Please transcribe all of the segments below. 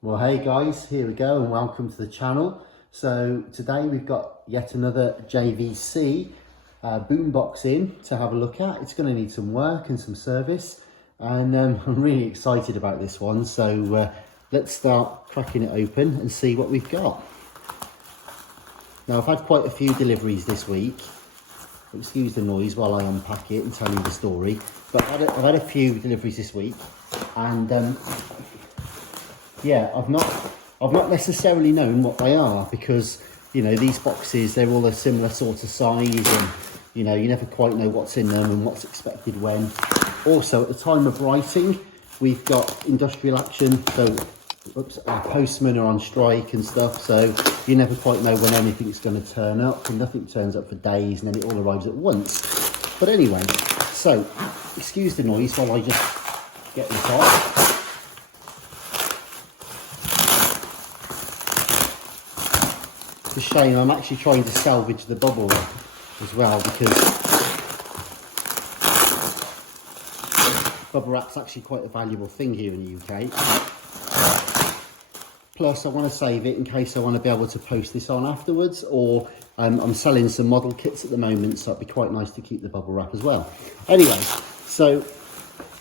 Well, hey guys, here we go and welcome to the channel. So today we've got yet another JVC boombox in to have a look at. It's going to need some work and some service, and I'm really excited about this one. So let's start cracking it open and see what we've got. Now, I've had quite a few deliveries this week. Excuse the noise while I unpack it and tell you the story. But I've had a few deliveries this week, and yeah, I've not necessarily known what they are, because you know, these boxes, they're all a similar sort of size, and you know, you never quite know what's in them and what's expected when. Also, at the time of writing, we've got industrial action, so our postmen are on strike and stuff, so you never quite know when anything's going to turn up, and nothing turns up for days, and then it all arrives at once. But anyway, so excuse the noise while I just get this off. It's a shame, I'm actually trying to salvage the bubble wrap as well, because bubble wrap's actually quite a valuable thing here in the UK. Plus, I want to save it in case I want to be able to post this on afterwards, or I'm selling some model kits at the moment, so it'd be quite nice to keep the bubble wrap as well. Anyway, so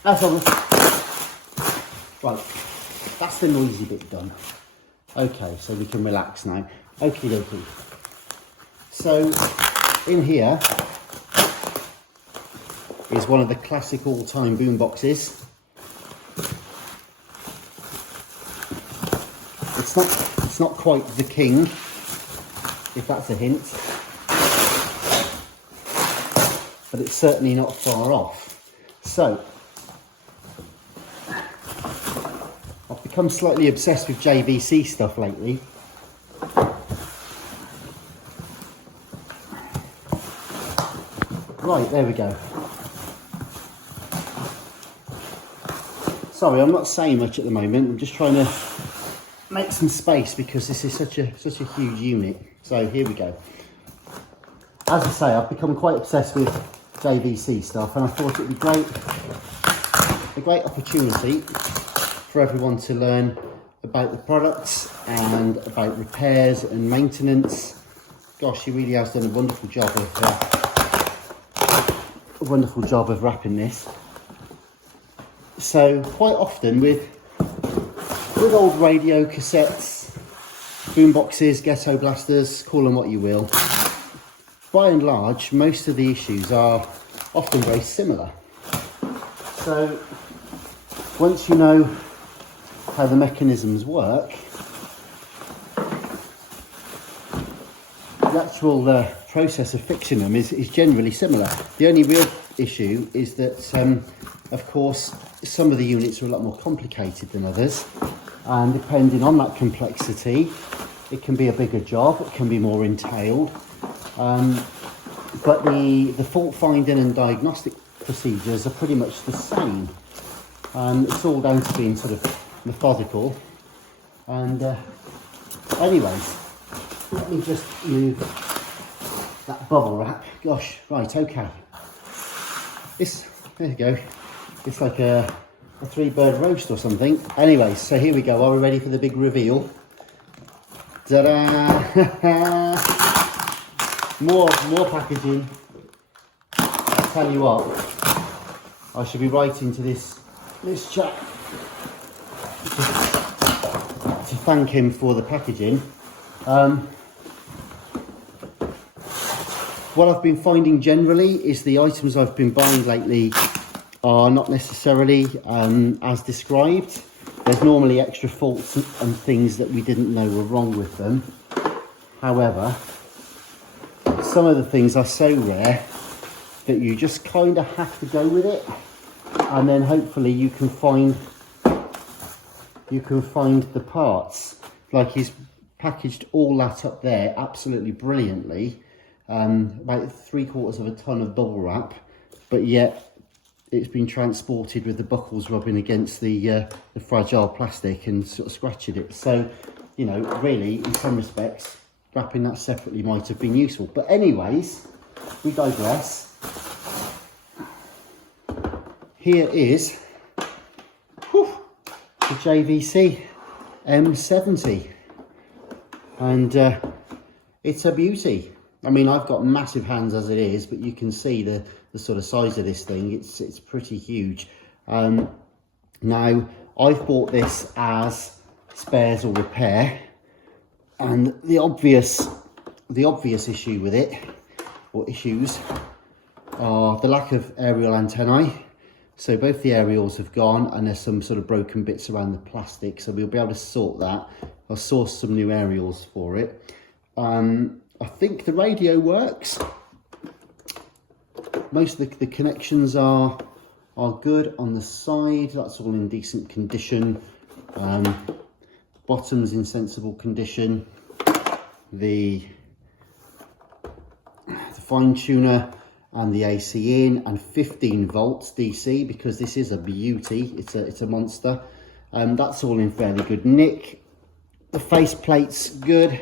as I was... Right, that's the noisy bit done. Okay, so we can relax now. Okie dokie. So in here is one of the classic all-time boom boxes. It's not quite the king, if that's a hint, but it's certainly not far off. So I've become slightly obsessed with JVC stuff lately. Right, there we go. Sorry, I'm not saying much at the moment. I'm just trying to make some space because this is such a huge unit. So here we go. As I say, I've become quite obsessed with JVC stuff, and I thought it'd be a great opportunity for everyone to learn about the products and about repairs and maintenance. Gosh, he really has done a wonderful job of wrapping this. So quite often with old radio cassettes, boomboxes, ghetto blasters, call them what you will, by and large, most of the issues are often very similar. So once you know how the mechanisms work, the actual process of fixing them is generally similar. The only real issue is that, of course, some of the units are a lot more complicated than others, and depending on that complexity, it can be a bigger job, it can be more entailed, but the fault finding and diagnostic procedures are pretty much the same. It's all down to being sort of methodical. And anyways, let me just move that bubble wrap. Gosh, right, okay. There you go. It's like a 3-bird roast or something. Anyway, so here we go. Are we ready for the big reveal? Ta-da! more packaging. I'll tell you what, I should be writing to this chap to thank him for the packaging. What I've been finding generally is the items I've been buying lately are not necessarily as described. There's normally extra faults and things that we didn't know were wrong with them. However, some of the things are so rare that you just kind of have to go with it, and then hopefully you can find the parts. Like, he's packaged all that up there absolutely brilliantly, about 3/4 of a ton of bubble wrap, but yet it's been transported with the buckles rubbing against the fragile plastic and sort of scratching it. So, you know, really, in some respects, wrapping that separately might have been useful. But anyways, we digress. Here is the JVC RC-M70, and it's a beauty. I mean, I've got massive hands as it is, but you can see the sort of size of this thing. It's pretty huge. Now, I've bought this as spares or repair, and the obvious issue with it, or issues, are the lack of aerial antennae. So both the aerials have gone, and there's some sort of broken bits around the plastic, so we'll be able to sort that. I'll source some new aerials for it. I think the radio works. Most of the connections are good on the side. That's all in decent condition. Bottom's in sensible condition. The fine tuner and the AC in, and 15 volts DC, because this is a beauty. It's a monster. That's all in fairly good nick. The faceplate's good.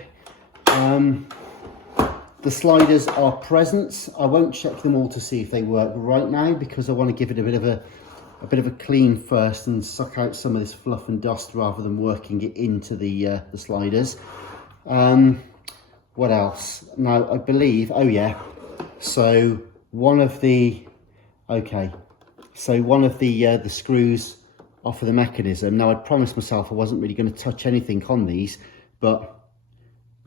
The sliders are present. I won't check them all to see if they work right now, because I want to give it a bit of a clean first and suck out some of this fluff and dust rather than working it into the sliders. What else? Now, I believe, oh yeah, so one of the screws off of the mechanism. Now, I'd promised myself I wasn't really going to touch anything on these, but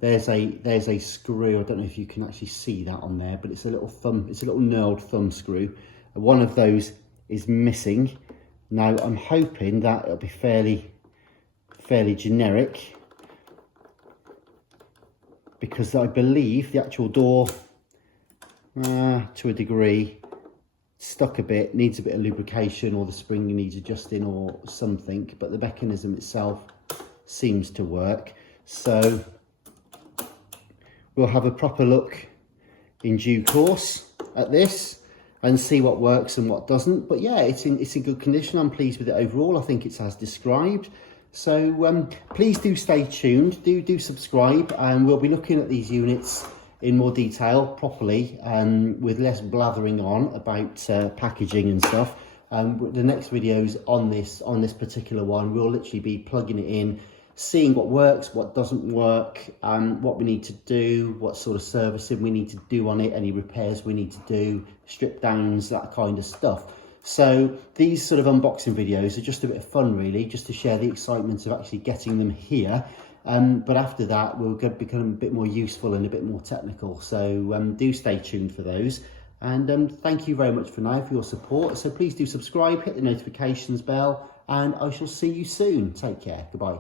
there's a screw. I don't know if you can actually see that on there, but it's a little knurled thumb screw. One of those is missing. Now, I'm hoping that it'll be fairly generic, because I believe the actual door, to a degree, stuck a bit, needs a bit of lubrication, or the spring needs adjusting or something, but the mechanism itself seems to work. So we'll have a proper look in due course at this and see what works and what doesn't. But yeah, it's in good condition. I'm pleased with it overall. I think it's as described. So please do stay tuned, do subscribe, and we'll be looking at these units in more detail properly, with less blathering on about packaging and stuff. The next videos on this particular one, we'll literally be plugging it in, seeing what works, what doesn't work, what we need to do, what sort of servicing we need to do on it, any repairs we need to do, strip downs, that kind of stuff. So these sort of unboxing videos are just a bit of fun, really, just to share the excitement of actually getting them here. But after that, we'll become a bit more useful and a bit more technical. So do stay tuned for those. And thank you very much for now for your support. So please do subscribe, hit the notifications bell, and I shall see you soon. Take care. Goodbye.